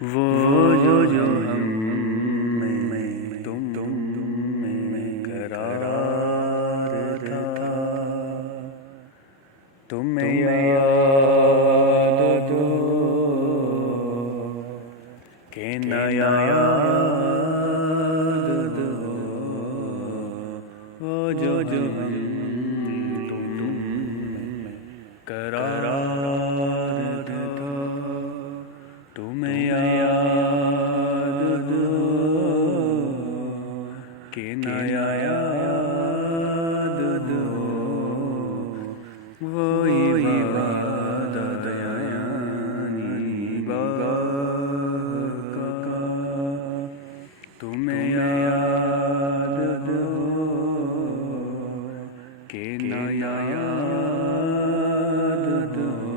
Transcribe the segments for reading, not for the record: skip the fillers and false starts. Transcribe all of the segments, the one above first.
वो जो हम में तुम में करार था, तुम्हें याद हो कि न याद हो। वो जो हम तुम में करार था, तुम्हें याद हो कि न याद हो। वही वादा यानी बाका, तुम्हें याद हो कि न याद हो।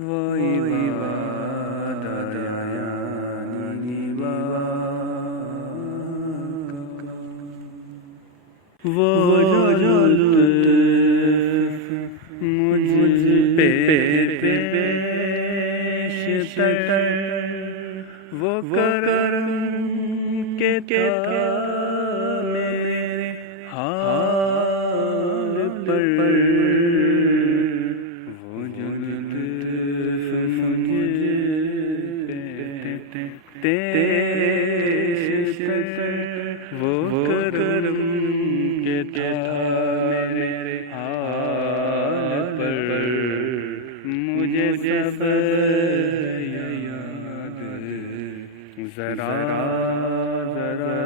वही वादा यानी बाका। वो जो लुत्फ़ मुझ पे पेशतर, वो करम के था मेरे हाल पर। वो जो लुत्फ़ मुझ पे पेशतर, वो करम के था मेरे हाल पर। मुझे सब याद ज़रा ज़रा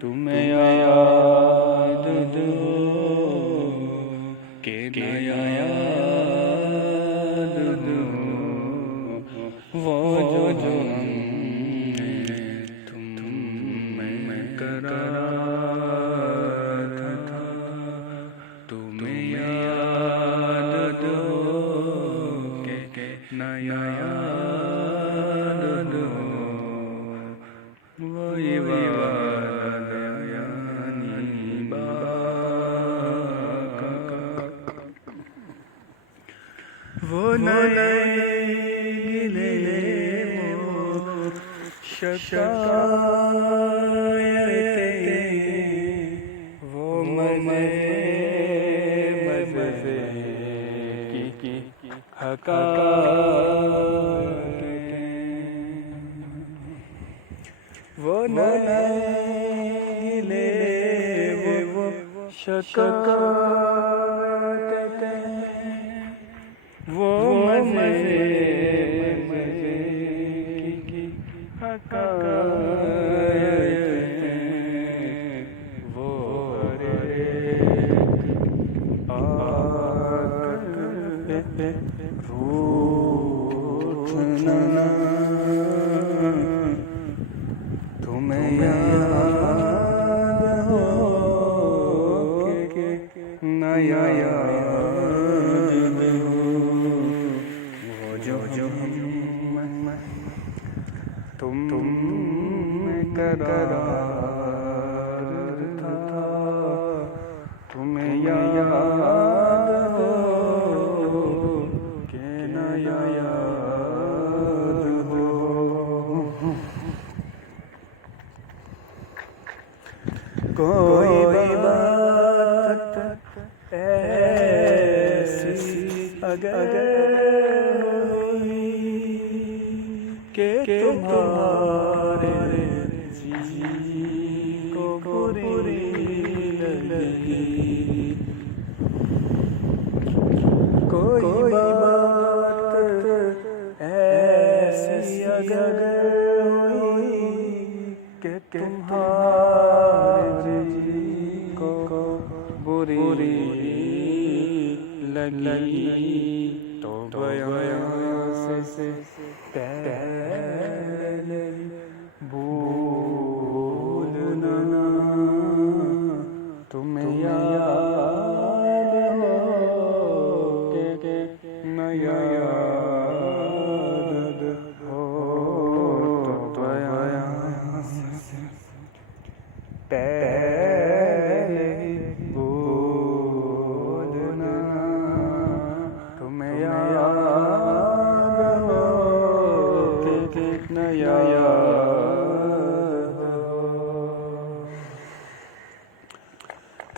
तुम्हें याद हो कि न याद हो। वो जो हमने तुम में करार था, तुम्हें याद हो कि न याद हो। वही वादा यानी बाका। वो नए गिले शिकायतें, वो मज़े की हकायतें। वो नए गिले वो शिकायतें, वो मज़े की हकायतें। वो आकर रूठना, तुम्हें याद हो कि न याद हो। वो जो हम तुम में करार था, तुम्हें याद हो कि न याद हो। कोई बात ऐसी अगर हुई कि तुम्हारे जी को बुरी लगी, कोई बात ऐसी अगर हुई कि तुम्हारे जी को बुरी लगी, तो बयां से पहले भूलना, तुम्हें याद हो कि न याद हो। तो बयां से पहले भूलना, तुम्हें याद हो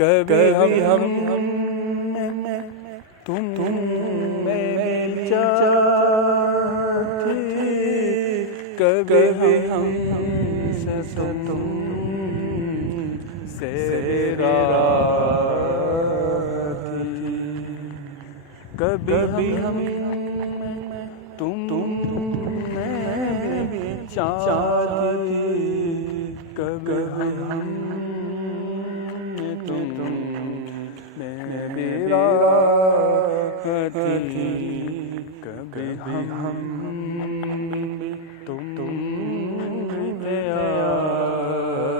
कभी हम तुम मेरी चाहती, कभी हम तुम से राती, कभी हम तुम मेरी चाहती, कभी हम तुम मेरा थी, कभी हम तुम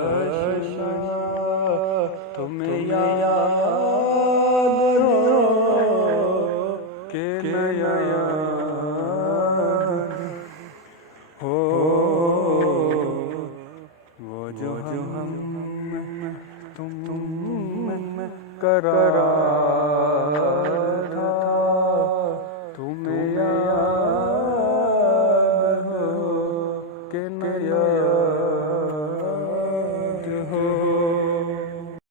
आशा, तुम्हें याद के नया हो, वो जो हम तुम करार